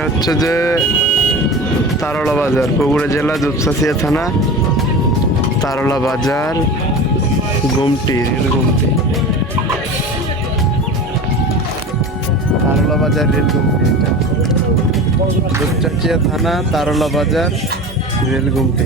এটা হচ্ছে যে তারলা বাজার, বগুড়া জেলা দুপচাঁচিয়া থানা, তারলা বাজার, গুমটি, রেল গুমটি, তারলা বাজার রেল গুমটি। এটা দুপচাঁচিয়া থানা, তারলা বাজার, রেল গুমটি।